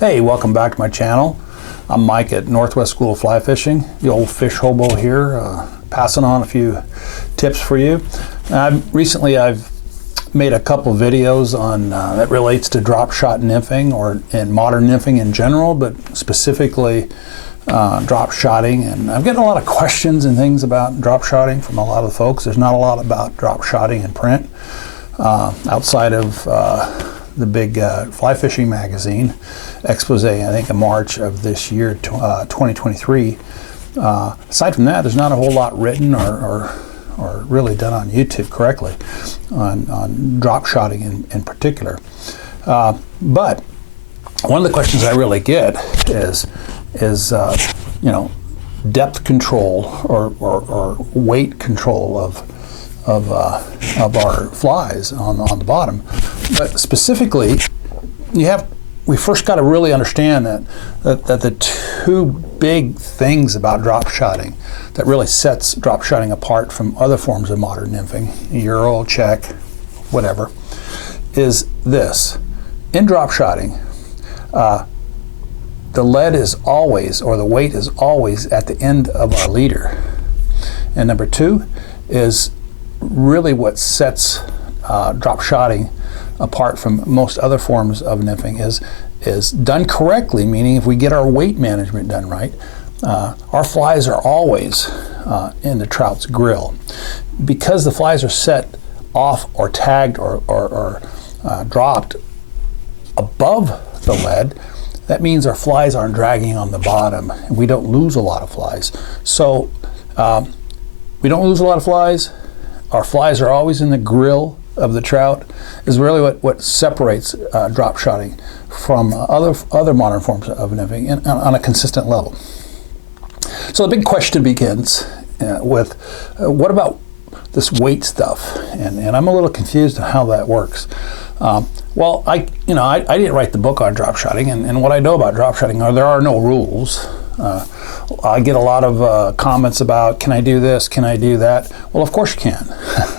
Hey, welcome back to my channel. I'm Mike at Northwest School of Fly Fishing, the old fish hobo here, passing on a few tips for you. Recently I've made a couple videos on that relates to drop shot nymphing and modern nymphing in general, but specifically drop shotting. And I'm getting a lot of questions and things about drop shotting from a lot of folks. There's not a lot about drop shotting in print outside of the big fly fishing magazine expose, I think in March of this year, 2023. Aside from that, there's not a whole lot written or really done on YouTube correctly on drop shotting in particular. But one of the questions I really get is depth control or weight control of our flies on the bottom. But specifically, we first got to really understand that the two big things about drop shotting that really sets drop shotting apart from other forms of modern nymphing, Euro, Czech, whatever, is this. In drop shotting, the lead is always, or the weight is always at the end of our leader. And number two is really what sets drop shotting apart from most other forms of nymphing is done correctly, meaning if we get our weight management done right, our flies are always in the trout's grill. Because the flies are set off or tagged or dropped above the lead, that means our flies aren't dragging on the bottom and we don't lose a lot of flies. So we don't lose a lot of flies. Our flies are always in the grill of the trout is really what separates drop shotting from other modern forms of nymphing on a consistent level. So the big question begins with what about this weight stuff? And I'm a little confused on how that works. Well, I didn't write the book on drop shotting, and what I know about drop shotting there are no rules. I get a lot of comments about, can I do this, can I do that? Well, of course you can.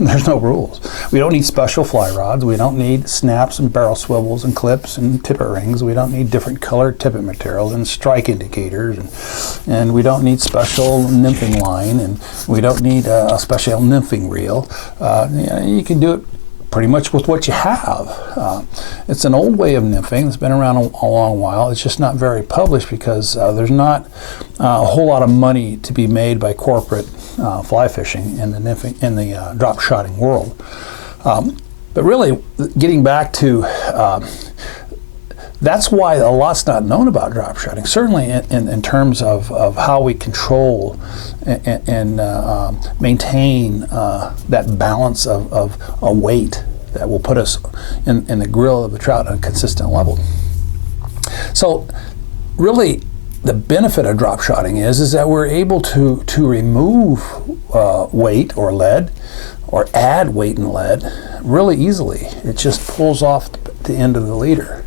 There's no rules. We don't need special fly rods. We don't need snaps and barrel swivels and clips and tippet rings. We don't need different colored tippet materials and strike indicators. And we don't need special nymphing line. And we don't need a special nymphing reel. You can do it pretty much with what you have. It's an old way of nymphing. It's been around a long while. It's just not very published because there's not a whole lot of money to be made by corporate fly fishing in the drop shotting world. But really, getting back to that's why a lot's not known about drop shotting. Certainly in terms of how we control and maintain that balance of a weight that will put us in the grill of the trout on a consistent level. So really the benefit of drop shotting is that we're able to remove weight or lead or add weight and lead really easily. It just pulls off the end of the leader.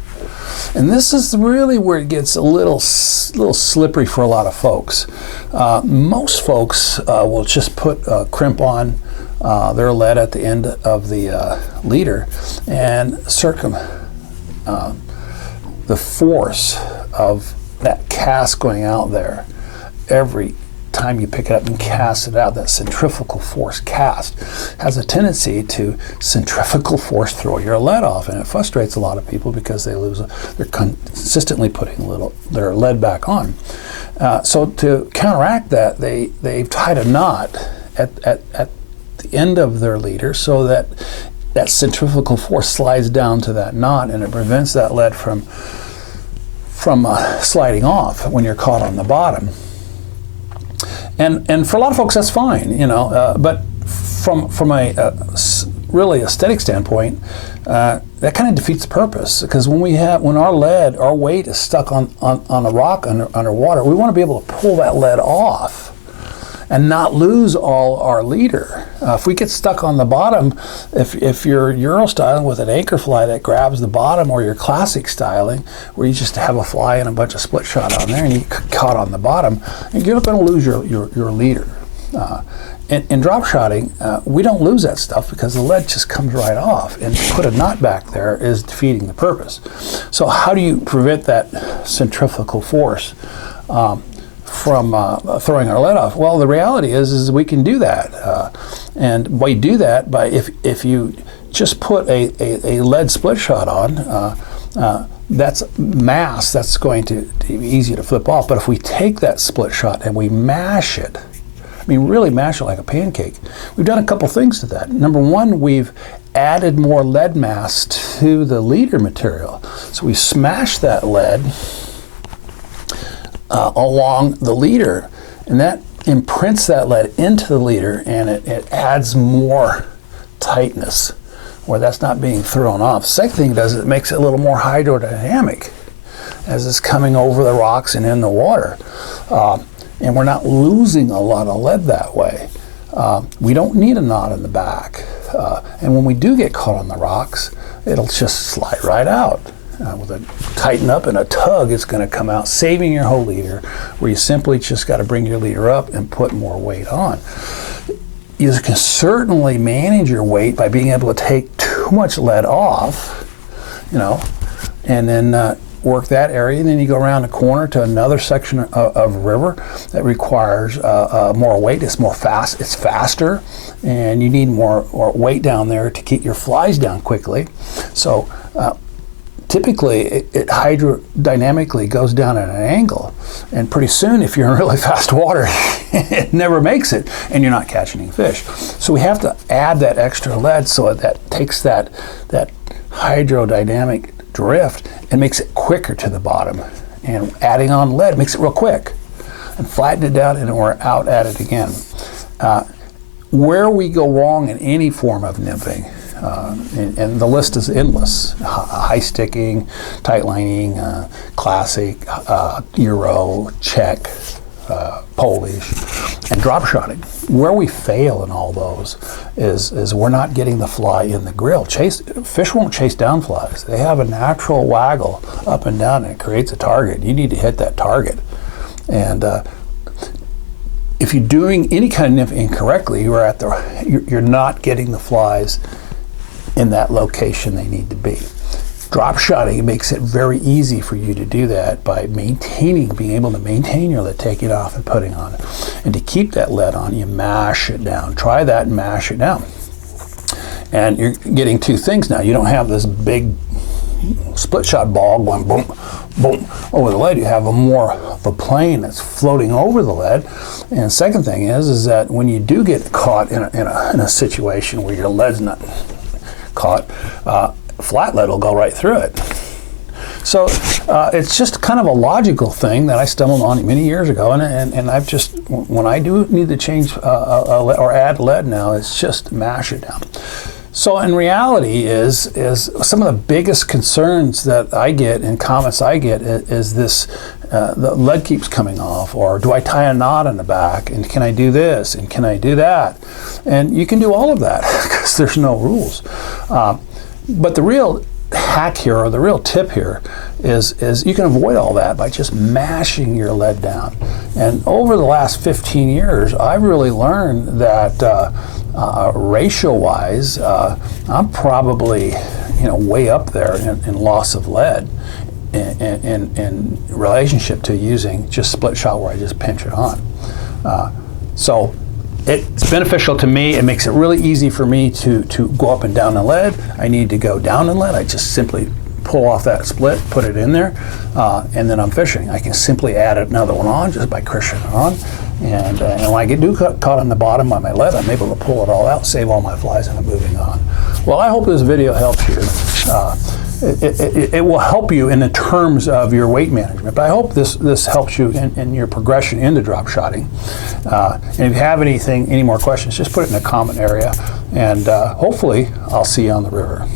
And this is really where it gets a little slippery for a lot of folks. Most folks will just put a crimp on their lead at the end of the leader and the force of that cast going out there. Every time you pick it up and cast it out, that centrifugal force cast has a tendency to centrifugal force throw your lead off, and it frustrates a lot of people because they're consistently putting their lead back on. So to counteract that, they've tied a knot at the end of their leader so that centrifugal force slides down to that knot, and it prevents that lead from sliding off when you're caught on the bottom. And for a lot of folks, that's fine, but from a really aesthetic standpoint, that kind of defeats the purpose. Because when our weight is stuck on a rock underwater, we want to be able to pull that lead off and not lose all our leader. If we get stuck on the bottom, if you're Euro styling with an anchor fly that grabs the bottom, or you're classic styling where you just have a fly and a bunch of split shot on there and you caught on the bottom, you're going to lose your leader. in drop shotting, we don't lose that stuff because the lead just comes right off, and to put a knot back there is defeating the purpose. So how do you prevent that centrifugal force from throwing our lead off? Well, the reality is we can do that, and we do that by if you just put a lead split shot on. That's mass, that's going to be easy to flip off. But if we take that split shot and we mash it, I mean really mash it like a pancake, we've done a couple things to that. Number one, we've added more lead mass to the leader material. So we smash that lead along the leader, and that imprints that lead into the leader, and it adds more tightness where that's not being thrown off. Second thing it does is it makes it a little more hydrodynamic as it's coming over the rocks and in the water. And we're not losing a lot of lead that way. We don't need a knot in the back. And when we do get caught on the rocks, it'll just slide right out. With a tighten up and a tug, it's going to come out, saving your whole leader, where you simply just got to bring your leader up and put more weight on. You can certainly manage your weight by being able to take too much lead off, and then work that area. And then you go around the corner to another section of river that requires more weight. It's more fast. It's faster, and you need more weight down there to keep your flies down quickly. So typically it hydrodynamically goes down at an angle, and pretty soon if you're in really fast water it never makes it and you're not catching any fish. So we have to add that extra lead so that takes that hydrodynamic drift and makes it quicker to the bottom, and adding on lead makes it real quick and flatten it down, and we're out at it again. Where we go wrong in any form of nymphing, and the list is endless: high sticking, tight lining, classic, Euro, Czech, Polish, and drop shotting. Where we fail in all those is we're not getting the fly in the grill. Fish won't chase down flies. They have a natural waggle up and down, and it creates a target. You need to hit that target. And if you're doing any kind of nymph incorrectly, you're not getting the flies in that location they need to be. Drop shotting makes it very easy for you to do that by being able to maintain your lead, taking it off and putting on. And to keep that lead on, you mash it down. Try that and mash it down. And you're getting two things now. You don't have this big split shot ball going boom, boom over the lead. You have more of a plane that's floating over the lead. And second thing is that when you do get caught in a situation where your lead's not caught, flat lead will go right through it. So it's just kind of a logical thing that I stumbled on many years ago, and I've just, when I do need to change or add lead now, it's just mash it down. So in reality is some of the biggest concerns that I get and comments I get is this, the lead keeps coming off, or do I tie a knot in the back, and can I do this, and can I do that? And you can do all of that because there's no rules. But the real hack here, or the real tip here, is you can avoid all that by just mashing your lead down. And over the last 15 years, I've really learned that ratio-wise, I'm probably way up there in loss of lead in relationship to using just split shot where I just pinch it on. So it's beneficial to me. It makes it really easy for me to go up and down in lead. I need to go down in lead. I just simply pull off that split, put it in there, and then I'm fishing. I can simply add another one on just by crushing it on. And when I do caught on the bottom by my lead, I'm able to pull it all out, save all my flies, and I'm moving on. Well, I hope this video helps you. It will help you in the terms of your weight management, but I hope this helps you in your progression into drop shotting. And if you have any more questions, just put it in the comment area, and hopefully I'll see you on the river.